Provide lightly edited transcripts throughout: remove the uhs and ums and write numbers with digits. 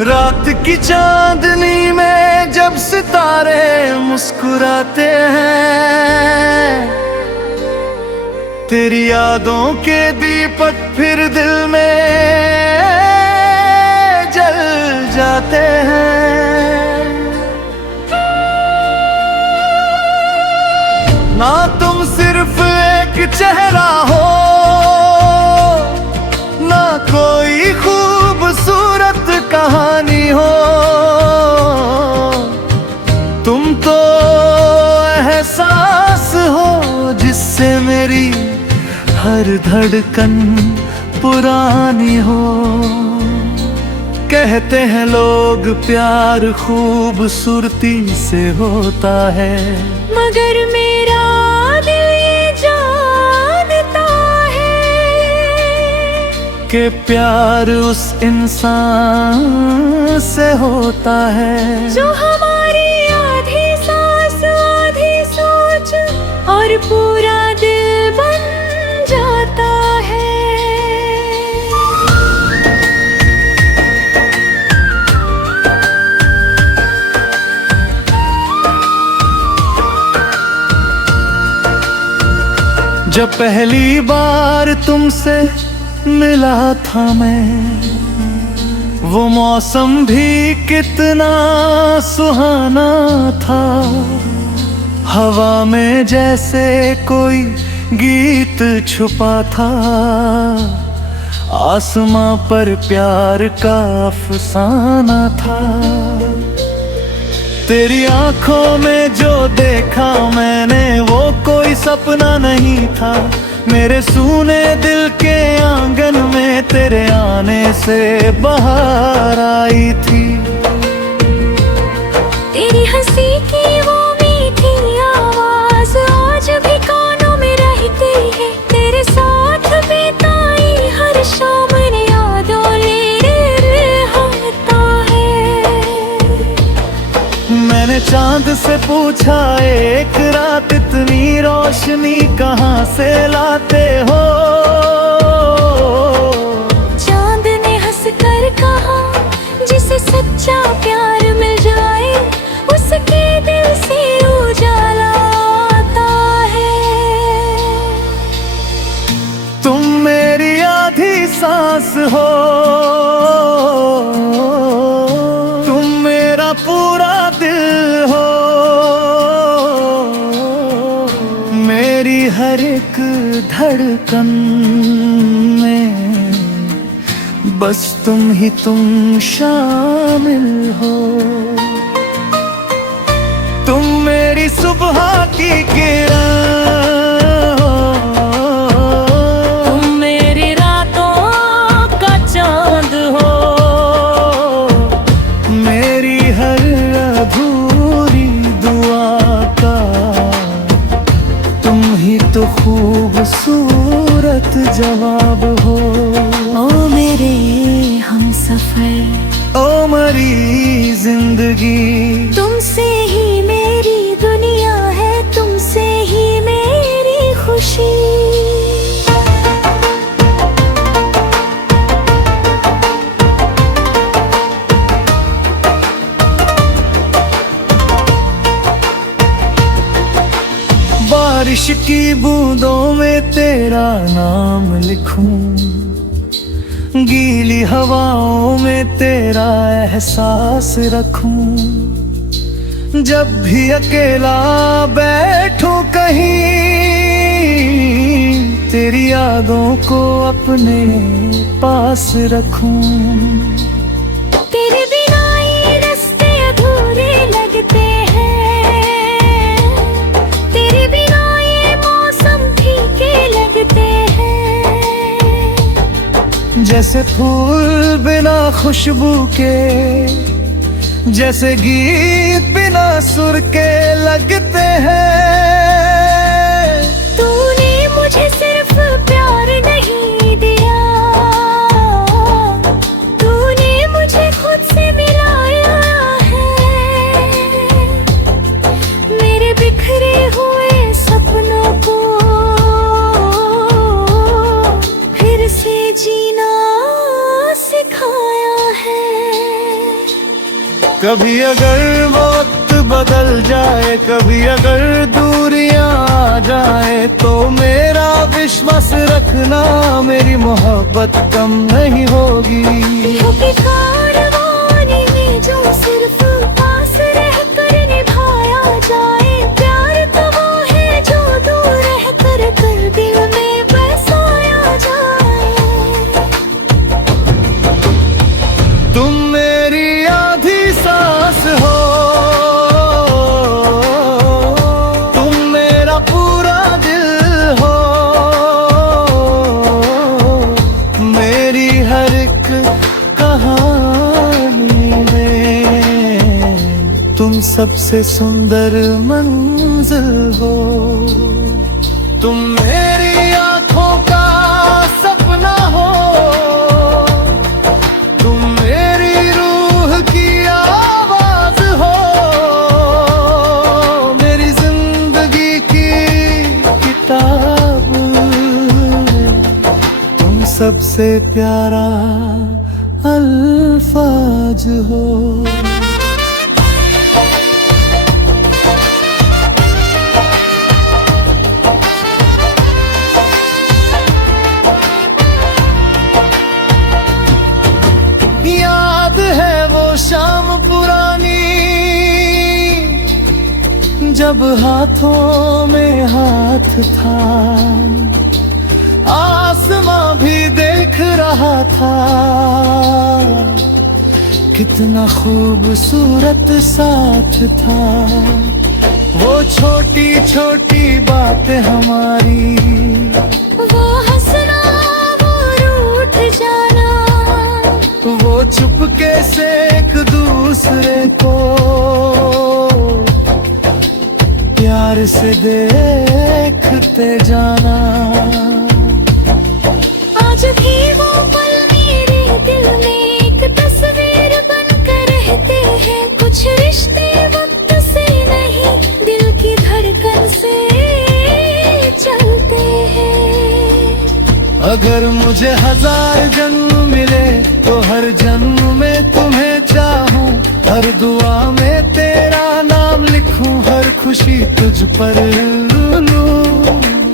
रात की चांदनी में जब सितारे मुस्कुराते हैं, तेरी यादों के दीपक फिर दिल में जल जाते हैं। ना तुम सिर्फ एक चेहरा हो, ना कोई खूबसूरत कहानी हो, तुम तो एहसास हो जिससे मेरी हर धड़कन पुरानी हो। कहते हैं लोग प्यार खूबसूरती से होता है, मगर मेरा दिल ये जानता है कि प्यार उस इंसान से होता है जो हमारी आधी सांस आधी सोच और पूरा दिल बन जाता है। जब पहली बार तुमसे मिला था मैं, वो मौसम भी कितना सुहाना था। हवा में जैसे कोई गीत छुपा था, आसमां पर प्यार का अफसाना था। तेरी आंखों में जो देखा मैंने वो कोई सपना नहीं था। मेरे सूने दिल के आंगन में तेरे आने से बहार आई थी। तेरी हंसी की वो मीठी आवाज आज भी कानों में रहती है। तेरे साथ बिताई हर शाम यादों ले रहता है। मैंने चांद से पूछा एक रात इतनी रोशनी कहाँ से लाते हो। चांद ने हंसकर कहा जिसे सच्चा प्यार मिल जाए उसके दिल से उजाला आता है। तुम मेरी आधी सांस हो, तुम मेरा पूरा दिल हो, मेरी हर एक धड़कन में बस तुम शामिल हो। तुम मेरी सुबह की किरण हो, तुम मेरी रातों का चांद हो, मेरी हर अधूरी दुआ का तुम ही तो खूबसूरत जवाब हो। ओ मेरे हमसफर, ओ मरी जिंदगी, तुमसे ही मेरी दुनिया है, तुमसे ही मेरी खुशी। बारिश की बूंदों में तेरा नाम लिखूं, गीली हवाओं में तेरा एहसास रखूं। जब भी अकेला बैठूं कहीं, तेरी यादों को अपने पास रखूं। तेरे बिना ये रास्ते अधूरे लगते हैं, तेरे बिना ये मौसम फीके लगते हैं। जैसे फूल बिना खुशबू के, जैसे गीत बिना सुर के लगते हैं। तूने मुझे सिर्फ प्यार नहीं दिया, तूने मुझे खुद से मिलाया है। मेरे बिखरे हुए सपनों को फिर से जीना सिखाया है। कभी अगर वक्त बदल जाए, कभी अगर दूरियां आ जाए, तो मेरा विश्वास रखना मेरी मोहब्बत कम नहीं होगी। क्योंकि कारवानी में जो सिर्फ पास रहकर निभाया जाए, प्यार तो वो है जो दूर रहकर कर दिल में बसाया जाए। तुम मेरी आधी सांस हो, तुम मेरा पूरा दिल हो, मेरी हर एक कहानी में तुम सबसे सुंदर मंजिल हो। तुम मेरी आंखों का सपना हो, तुम मेरी रूह की आवाज हो, मेरी जिंदगी की किताब, तुम सबसे प्यारा अल्फाज हो। याद है वो शाम पुरानी, जब हाथों में हाथ था, आसमां भी देख रहा था, कितना खूबसूरत साथ था। वो छोटी छोटी बातें हमारी, वो हंसना, वो रूठ जाना, वो चुपके से एक दूसरे को प्यार से देखते जाना। आज भी वो पल मेरे दिल में एक तस्वीर बनकर रहते हैं। कुछ रिश्ते वक्त से नहीं, दिल की धड़कन से चलते हैं। अगर मुझे 1000 जन्म मिले, तो हर जन्म में तुम्हें चाहूं, हर दुआ में तेरा नाम लिखूं, हर खुशी तुझ पर लूं।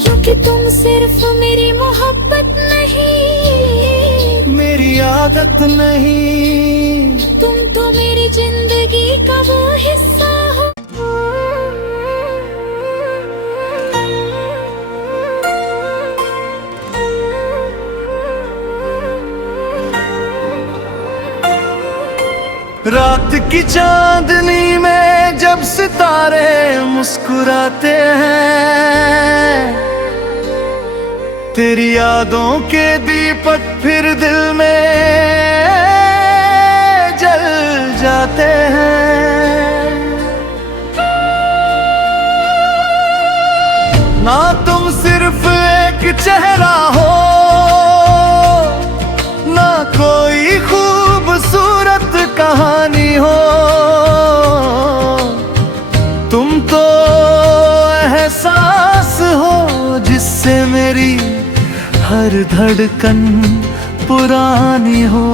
क्योंकि तुम सिर्फ मेरी मोहब्बत नहीं, मेरी आदत नहीं, तुम तो मेरी जिंदगी का वो हिस्सा हो। रात की चांदनी में जब सितारे मुस्कुराते हैं, तेरी यादों के दीपक फिर दिल में जल जाते हैं। ना तुम सिर्फ एक चेहरा हो, ना कोई खूबसूरत कहानी हो, तुम तो एहसास हो जिससे मेरी हर धड़कन पुरानी हो।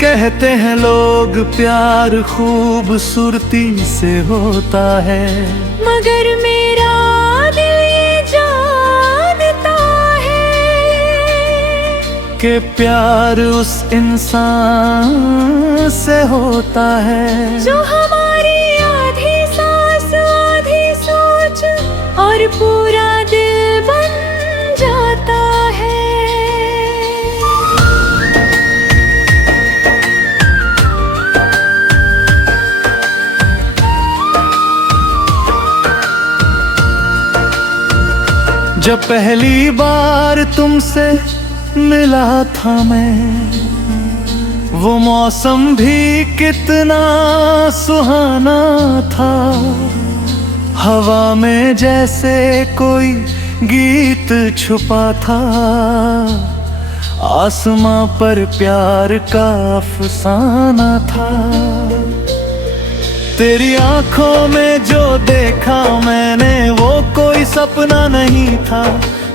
कहते हैं लोग प्यार खूबसूरती से होता है, मगर मेरा दिल ये जानता है कि प्यार उस इंसान से होता है जो हमारी आधी सांस, आधी सोच और पूरा दिल बन जाता है। जब पहली बार तुमसे मिला था मैं, वो मौसम भी कितना सुहाना था। हवा में जैसे कोई गीत छुपा था, आसमां पर प्यार का अफसाना था। तेरी आंखों में जो देखा मैंने, वो कोई सपना नहीं था।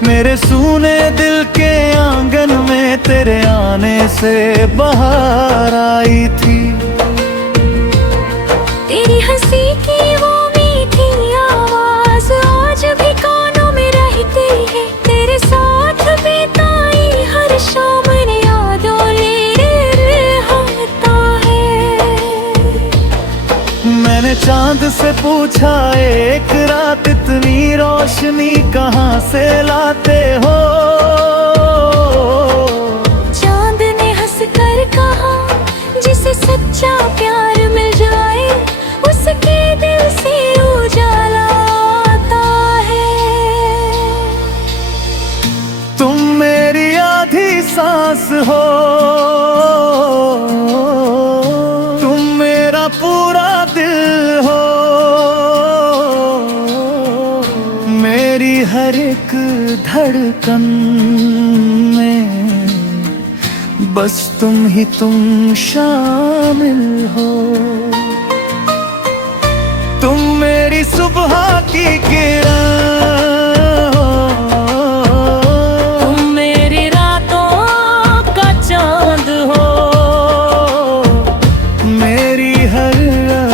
मेरे सूने दिल के आंगन में तेरे आने से बहार आई थी। तेरी हंसी की वो मीठी आवाज आज भी कानों में रहती है। तेरे साथ बिताई हर शाम यादों ले रहता है। मैंने चांद से पूछा एक रात, इतनी रोशनी कहाँ से लाते हो? चांद ने हंसकर कहा, जिसे सच्चा प्यार मिल जाए उसके दिल से उजाला आता है। तुम मेरी आधी सांस हो, तुम मेरा पूरा दिल हो, मेरी हर एक धड़कन में बस तुम ही तुम शामिल हो। तुम मेरी सुबह की किरण हो, तुम मेरी रातों का चांद हो, मेरी हर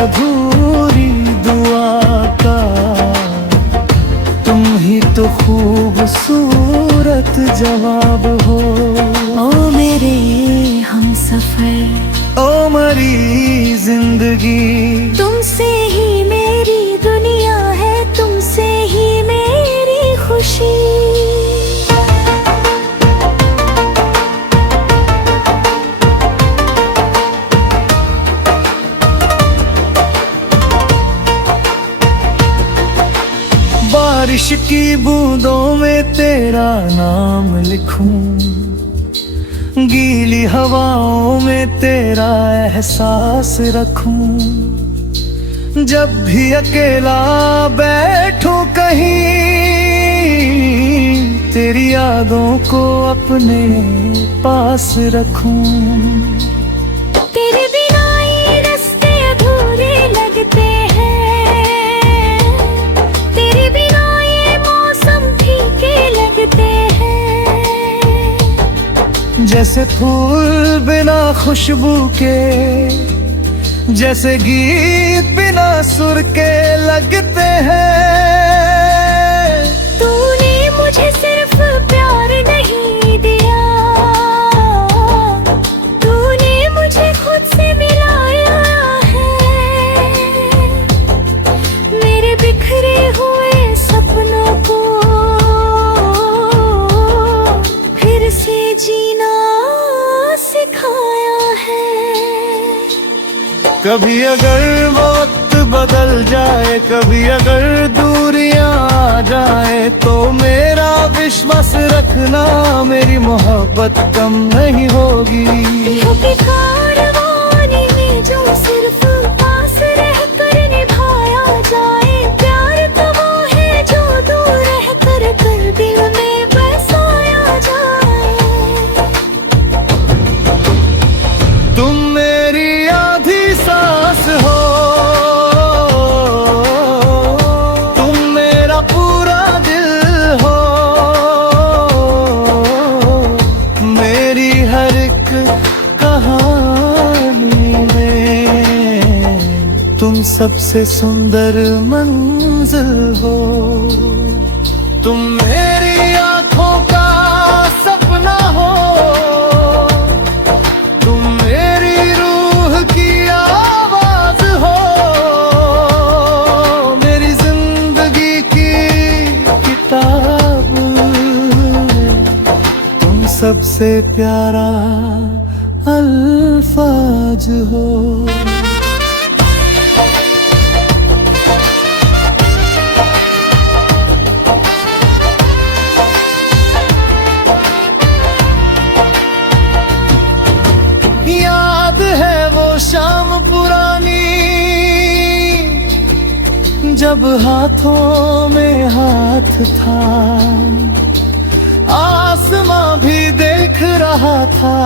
अधूरी दुआ का तुम ही तो खूबसूरत जवाब हो। ओ मेरे हमसफर, ओ मरी जिंदगी, तुमसे ही मेरी दुनिया है, तुमसे ही मेरी खुशी। बारिश की बूंदों में तेरा नाम लिखूं, गीली हवाओं में तेरा एहसास रखूं। जब भी अकेला बैठूं कहीं, तेरी यादों को अपने पास रखूं। तेरे बिना ये रास्ते अधूरे लगते हैं, तेरे बिना ये मौसम फीके लगते हैं। जैसे फूल बिना खुशबू के, जैसे गीत बिना सुर के लगते हैं। तूने मुझे सिर्फ प्यार नहीं दिया, तूने मुझे खुद से मिलाया है। मेरे बिखरे हुए सपनों को फिर से जीना सिखाया है। कभी अगर वक्त बदल जाए, कभी अगर दूरियां आ जाए, तो मेरा विश्वास रखना मेरी मोहब्बत कम नहीं होगी। कारवानी में जो सिर्फ पास रहकर निभाया जाए, प्यार तो वो है जो दूर रहकर कर दिल में बसाया जाए। तुम मेरी आधी सांस हो, तुम मेरा पूरा दिल हो, मेरी हर एक कहानी में तुम सबसे सुंदर मंजिल हो। तुम मेरी आंखों का सपना हो, तुम मेरी रूह की आवाज हो, मेरी जिंदगी की किताब, तुम सबसे प्यारा अल्फाज हो। याद है वो शाम पुरानी, जब हाथों में हाथ था, आसमां भी देख रहा था।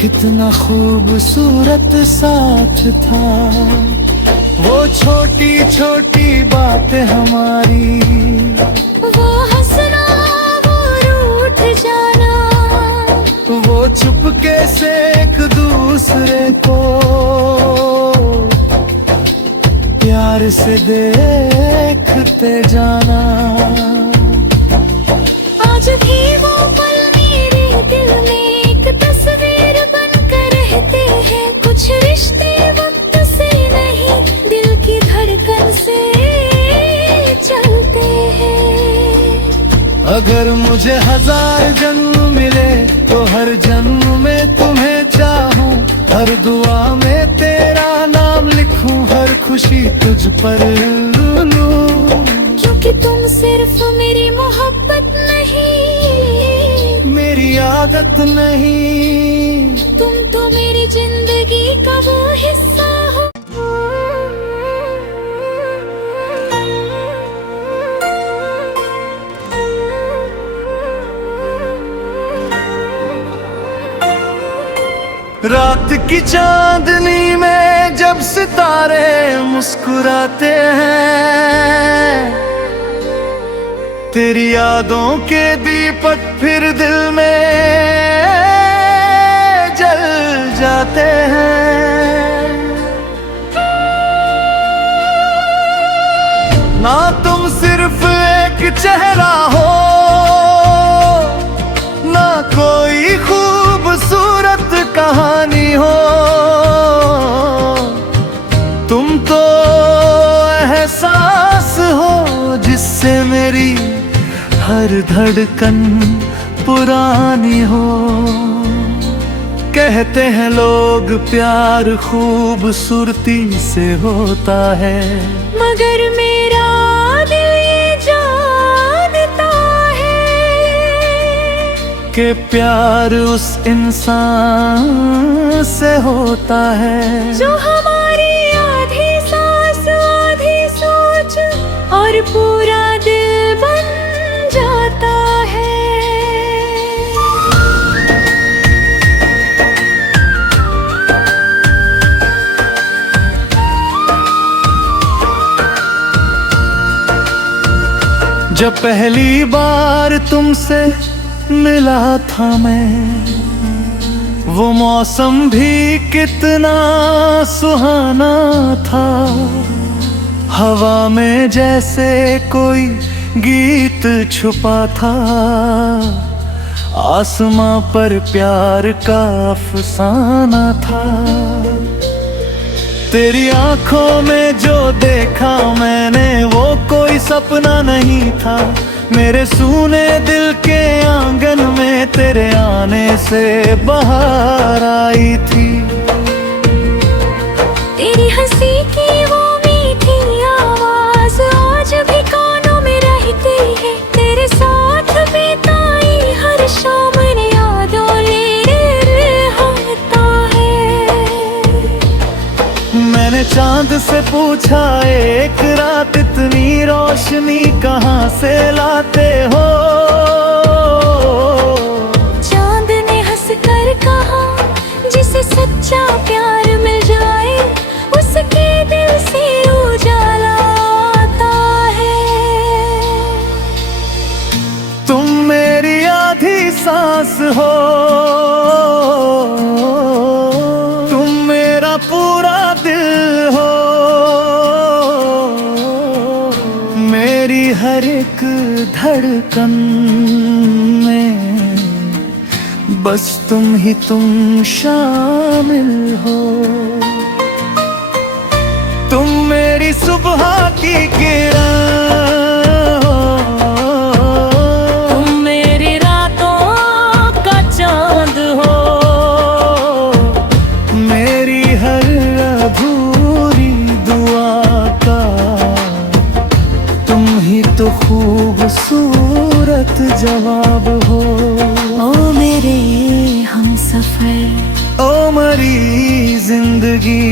कितना खूबसूरत साथ था, वो छोटी छोटी बातें हमारी, वो हंसना, वो रूठ जाना, वो चुपके से एक दूसरे को प्यार से देखते जाना। आज भी वो पल मेरे दिल में एक तस्वीर बनकर रहते हैं। कुछ रिश्ते वक्त से नहीं, दिल की धड़कन से चलते हैं। अगर मुझे 1000 जन्म मिले तो हर जन्म में तुम्हें चाहूं, हर दुआ में तेरा नाम लिखूं, हर खुशी तुझ पर लूं। क्योंकि तुम सिर्फ मेरी मोहब्बत नहीं, मेरी आदत नहीं, तुम तो मेरी जिंदगी का वो हिस्सा हो। रात की चांदनी में जब सितारे मुस्कुराते हैं, तेरी यादों के दीपक फिर दिल में जल जाते हैं। ना तुम सिर्फ एक चेहरा हो, ना कोई खूबसूरत कहानी हो, तुम तो एहसास हो जिससे मेरी हर धड़कन पुरानी हो। कहते हैं लोग प्यार खूबसूरती से होता है, मगर मेरा दिल ये जानता है कि प्यार उस इंसान से होता है जो हमारी आधी सांस आधी सोच और पूरा दिल बन जाता है। जब पहली बार तुमसे मिला था मैं, वो मौसम भी कितना सुहाना था। हवा में जैसे कोई गीत छुपा था, आसमां पर प्यार का अफसाना था। तेरी आंखों में जो देखा मैंने वो कोई सपना नहीं था। मेरे सूने दिल के आंगन में तेरे आने से बहार आई थी। तेरी हंसी की वो मीठी आवाज आज भी कानों में रहती है। तेरे साथ बिताई हर शाम यादों रहता है। मैंने चांद से पूछा एक रात इतनी रोशनी कहाँ से लाते हो। चांद ने हंसकर कहा जिसे सच्चा प्यार मिल जाए उसके दिल से उजाला आता है। तुम मेरी आधी सांस हो, तुम मेरा पूरा दिल हो, मेरी हर एक धड़कन में बस तुम ही तुम शामिल हो। तुम मेरी सुबह की किरण हो, तुम मेरी रातों का चांद हो, मेरी हर अधूरी दुआ का तुम ही तो खूबसूरत जवाब हो। ओ मेरे हमसफर, ओ मरी जिंदगी,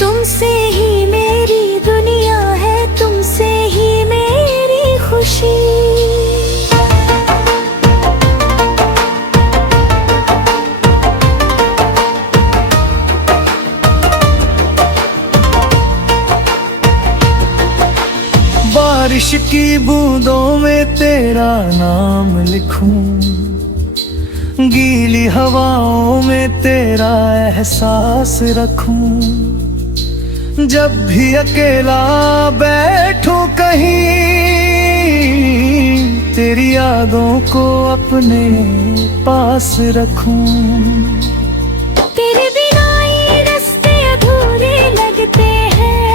तुमसे ही मेरी दुनिया है, तुमसे ही मेरी खुशी। बारिश की बूंदों में तेरा नाम लिखूं, गीली हवाओं में तेरा एहसास रखूं। जब भी अकेला बैठूं कहीं, तेरी यादों को अपने पास रखूं। तेरे बिना ये रास्ते अधूरे लगते हैं,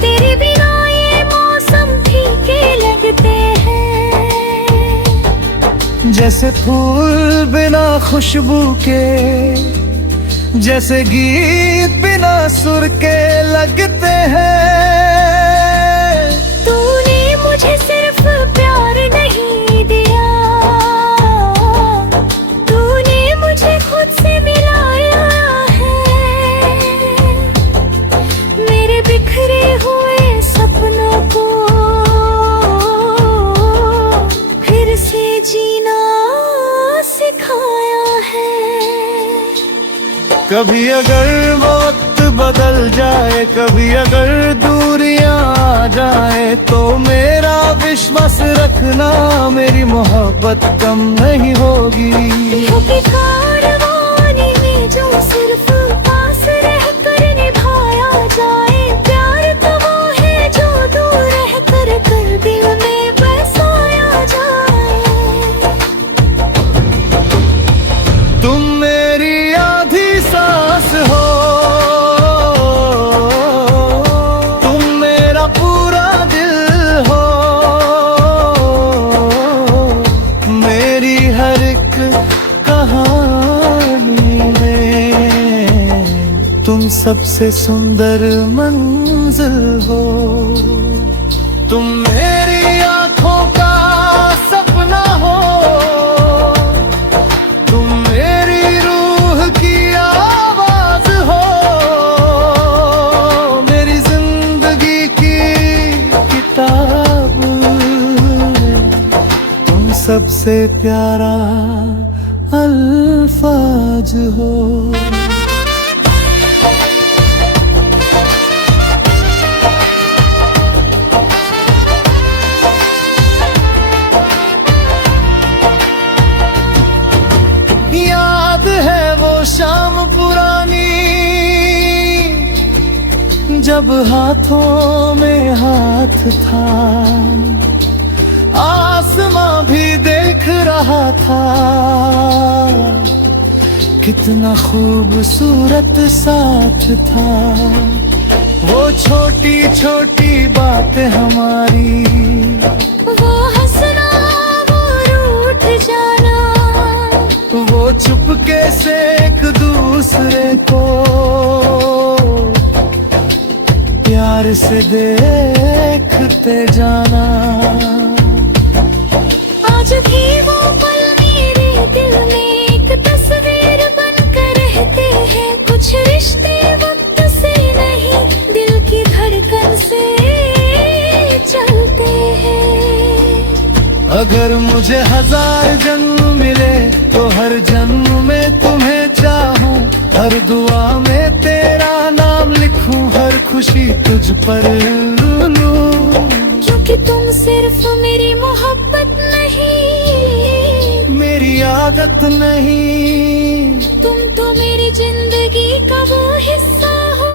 तेरे बिना ये मौसम फीके लगते हैं। जैसे फूल बिना खुशबू के, जैसे गीत बिना सुर के लगते हैं। तूने मुझे सिर्फ प्यार नहीं दिया, तूने मुझे खुद से मिलाया है। मेरे बिखरे हुए सपनों को फिर से जीना सिखाया है। कभी अगर वक्त बदल जाए, कभी अगर दूरियां आ जाए, तो मेरा विश्वास रखना, मेरी मोहब्बत कम नहीं होगी। होगी कारवानी में जो सिर्फ पास रहकर निभाया जाए। प्यार तो वो है जो दूर रहकर कर दिल में बसाया जाए। तुम मेरी आधी सांस हो, तुम मेरा पूरा दिल हो, मेरी हर एक कहानी में तुम सबसे सुंदर मंजिल हो। तुम मेरी आंखों का सपना हो, तुम मेरी रूह की आवाज हो, मेरी जिंदगी की किताब, तुम सबसे प्यारा अल्फाज हो। याद है वो शाम पुरानी, जब हाथों में हाथ था, आसमां भी देख रहा था। कितना खूबसूरत साथ था, वो छोटी छोटी बातें हमारी, वो हंसना, वो रूठ जाना, वो चुपके से एक दूसरे को प्यार से देखते जाना। आज भी वो पल मेरे दिल में एक तस्वीर बनकर रहते हैं। कुछ रिश्ते वक्त से नहीं, दिल की धड़कन से चलते हैं। अगर मुझे 1000 जन्म मिले, तो हर जन्म में तुम्हें चाहूं, हर दुआ में तेरा नाम लिखूं, हर खुशी तुझ पर लूं। क्योंकि तुम सिर्फ मेरी मोहब्बत नहीं, मेरी आदत नहीं, तुम तो मेरी जिंदगी का वो हिस्सा हो।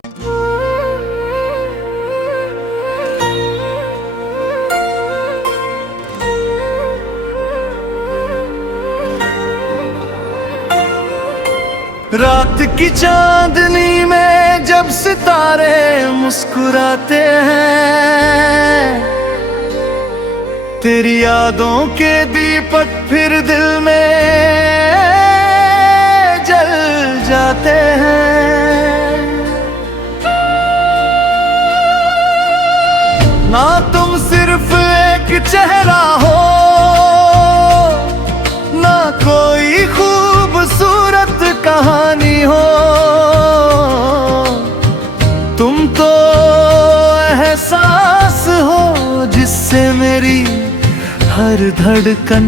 रात की चांदनी में जब सितारे मुस्कुराते हैं, तेरी यादों के दीपक फिर दिल में जल जाते हैं। ना तुम सिर्फ एक चेहरा हो, ना कोई खूबसूरत कहानी हो, तुम तो एहसास हो जिससे मेरी हर धड़कन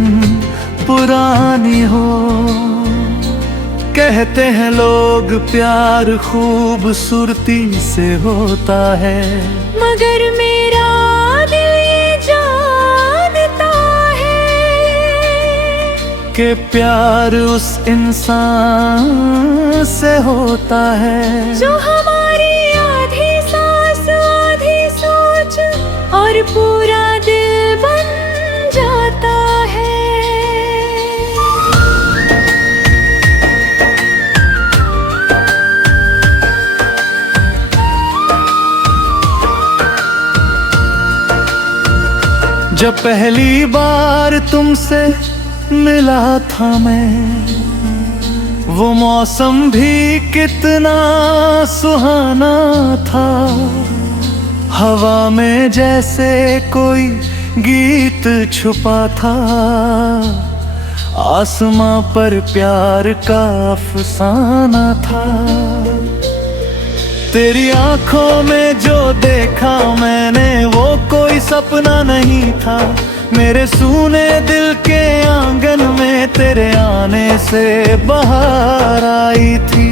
पुरानी हो। कहते हैं लोग प्यार खूबसूरती से होता है, मगर मेरा दिल ये जानता है कि प्यार उस इंसान से होता है जो हमारी जब पहली बार तुमसे मिला था मैं, वो मौसम भी कितना सुहाना था। हवा में जैसे कोई गीत छुपा था, आसमां पर प्यार का अफसाना था। तेरी आंखों में जो देखा मैंने, वो कोई सपना नहीं था। मेरे सूने दिल के आंगन में तेरे आने से बहार आई थी।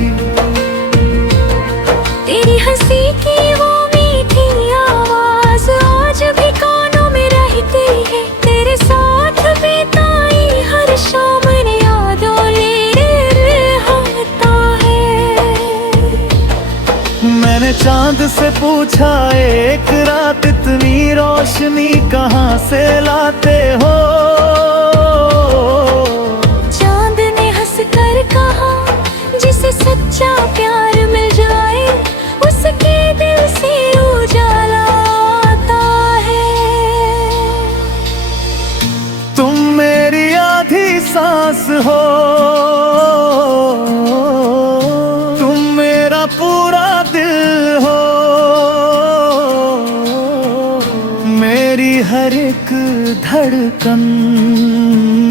तेरी हंसी की वो मीठी आवाज आज भी कानों में रहती है। तेरे साथ बिताई हर शाम यादों ले रहता है। मैंने चांद से पूछा एक रात, इतनी रोशनी कहाँ से लाते हो? चांद ने हंसकर कहा, जिसे सच्चा प्यार मिल जाए उसके दिल से उजाला आता है। तुम मेरी आधी सांस हो, तुम मेरा पूरा दिल हो। मेरी हर एक धड़कन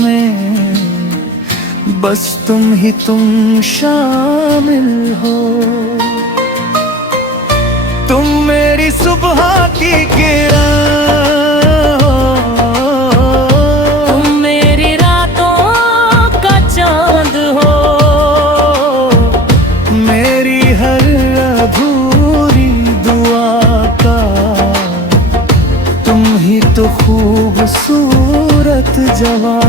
में बस तुम ही तुम शामिल हो। तुम मेरी सुबह की किरण हो, तुम मेरी रातों का चांद हो। मेरी हर अधूरी दुआ का तुम ही तो खूबसूरत जवाब